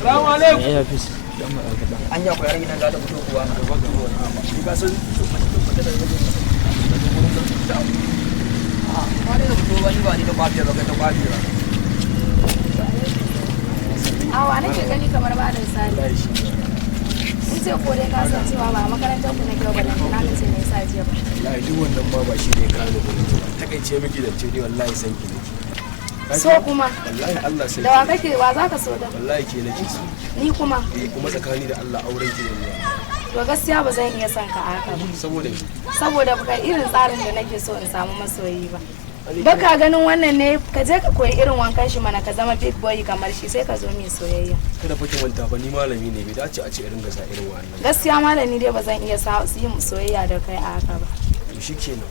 Assalamu alaikum. Ya fi An ya koyar gidan za ta fito kuwa da ba tuwo na ba. Shi ka san su ba ta da wajen ba da fito wani ba ni da kwafiya ba kai ta kwafiya. Awa nake gani kamar ba da sani. In ce ko dai ka san cewa ba makarantar ku na kyau ba da na ce me yasa jiya ba. Wallahi duk wannan ma ba shi ne kano ba. Takaice miki da ce dai wallahi san ki nake. So kuma wallahi Allah sai da wa kake wa zaka so da wallahi ke nake so. ni kuma Kuma tsakani da Allah auren ki da ni. to gaskiya ba zan iya son ka haka ba saboda baka irin tsarin da nake so in samu masoyi ba. Baka ganin wannan ne ka je ka koyi irin wankan shi mana ka zama big boy kamar shi sai ka zo mai soyayya. Kada fa ki manta ba ni malami ne bai dace a ce irin gasa irin wannan. Gaskiya malami dai ba zan iya yin soyayya da kai a haka ba. To shikenan.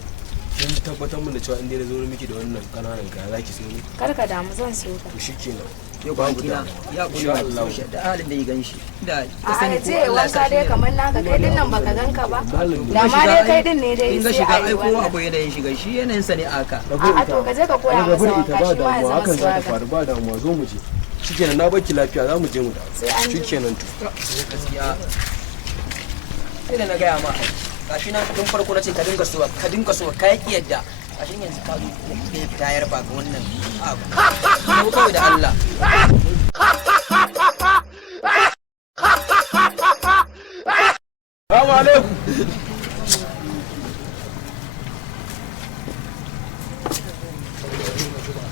Kin tabbatar mun da cewa in dai na zo miki da wannan kananan kaya zaki so ni? Kar ka damu zan so ka. To shikenan. Ya babu da ya insha Allah da halin da ya ganshi da ka sani ko Allah wanka dai kamar naka kai din nan baka ganka ba da ma dai kai din ne dai in ga shiga ai ko akwai da yin shiga shi yanayin sa ne aka a to ka je ka koya masa wanka shi ma ya zama suwaga faru ba damuwa zo mu je shikenan na baki lafiya za mu je mu da shikenan to gaskiya sai da na gaya ma gashi na tun farko na ce ka dinga so ka yi yadda ashin yanzu ka zo da tayar ba ga wannan abu ko kawai da Allah Assalamu alaikum.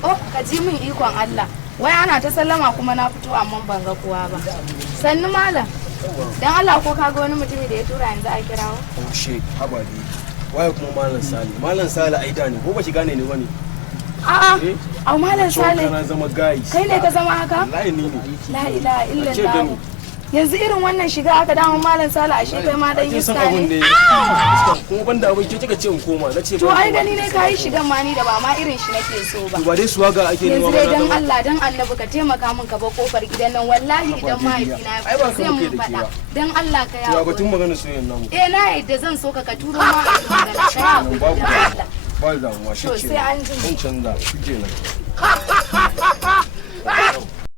Oh, ka ji min ikon Allah. Wai ana ta sallama kuma na fito amma ban ga kowa ba. Sannu malam. Dan Allah ko ka ga wani mutumi da ya tura yanzu a kirawo? She habari. Waye kuma malam Sali? Malam Sali aida ne ko ba ki gane ni bane? A'a. Au malam Sali. Kana zama guys. Kai ne ka zama haka? Wallahi ni ne. La ilaha illallah. Yanzu irin wannan shiga aka dama malam Sale ashe kai ma dan iska ne. Kuma banda abin ke kika ce in koma nace to ai gani ne kai shigan ma ni da ba ma irin shi nake so ba. Ba dai suwaga ake nema yanzu ba. dai dan Allah dan Annabi ka taimaka min ka ba kofar gidan nan wallahi idan mahaifina ya sai mun faɗa. Dan Allah ka yawo. Ya batun magana soyayyen namu. Na yadda zan so ka turo ma a magana kai. Ba da mu shi. To sai an ji. Can canza shi kenan.